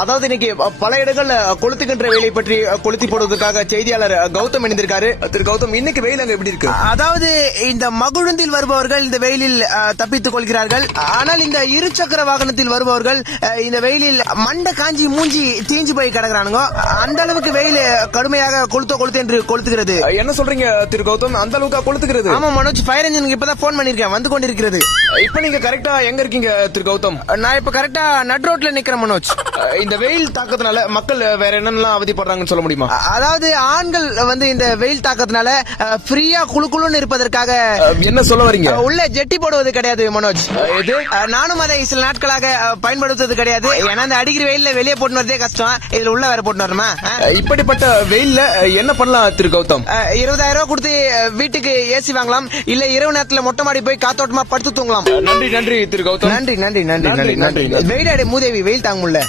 அதாவது இன்னைக்கு பல இடங்கள்ல கொளுத்துகின்ற வெயிலை பற்றி கொளுத்தி போடுவதற்காக செய்தியாளர் கௌதம் இணைந்திருக்காரு. திரு கௌதம், இன்னைக்கு வெயில் அங்க எப்படி இருக்கு? அதாவது இந்த மகுழுந்தில் வருபவர்கள் இந்த வெயிலில் தப்பித்துக் கொள்கிறார்கள். ஆனால் இந்த இருசக்கர வாகனத்தில் வருபவர்கள் இந்த வெயிலில் மண்டை காஞ்சி மூஞ்சி தீஞ்சு போய் கிடக்குறானுங்க. அந்த அளவுக்கு வெயில் கடுமையாக கொளுத்து என்று கொளுத்துகிறது. என்ன சொல்றீங்க திரு கௌதம்? அந்த அளவுக்கு கொளுத்துகிறது? ஆமா மனோஜ், ஃபயர் இன்ஜினுக்கு இப்பதான் போன் பண்ணிருக்கேன், வந்து கொண்டிருக்கிறது. இப்ப நீங்க கரெக்டா எங்க இருக்கீங்க திரு கௌதம்? நான் இப்ப கரெக்டா நட் ரோட்ல நிக்கிறேன் மனோஜ். இந்த வெயில் தாக்கத்தினால மக்கள் வேற என்னென்னலாம் அவதிப்படுறாங்கன்னு சொல்ல முடியுமா? அதாவது ஆண்கள் வந்து இந்த வெயில் தாக்கத்தினால ஃப்ரீயா குளுன்னு இருப்பதற்காக என்ன சொல்ல வரீங்க? உள்ள ஜெட்டி போடுவது கிடையாது மனோஜ். இது நானும் அதை சில நாட்களாக பயன்படுத்துவது கிடையாது. ஏன்னா அந்த அடிக்கிற வெயில்ல வெளியே போட்டு வரதே கஷ்டம், இதுல உள்ள வேற போட்டு வரணுமா? இப்படிப்பட்ட வெயில்ல என்ன பண்ணலாம் திரு கௌதம்? 20,000 ரூபாய் கொடுத்து வீட்டுக்கு ஏசி வாங்கலாம், இல்ல இரவு நேரத்துல மொட்டை மாடி போய் காத்தோட்டமா படுத்து தூங்கலாம். நன்றி நன்றி திரு கௌதம். நன்றி நன்றி நன்றி நன்றி நன்றி. வெயில் மூதேவி, வெயில் தாங்க முடியல.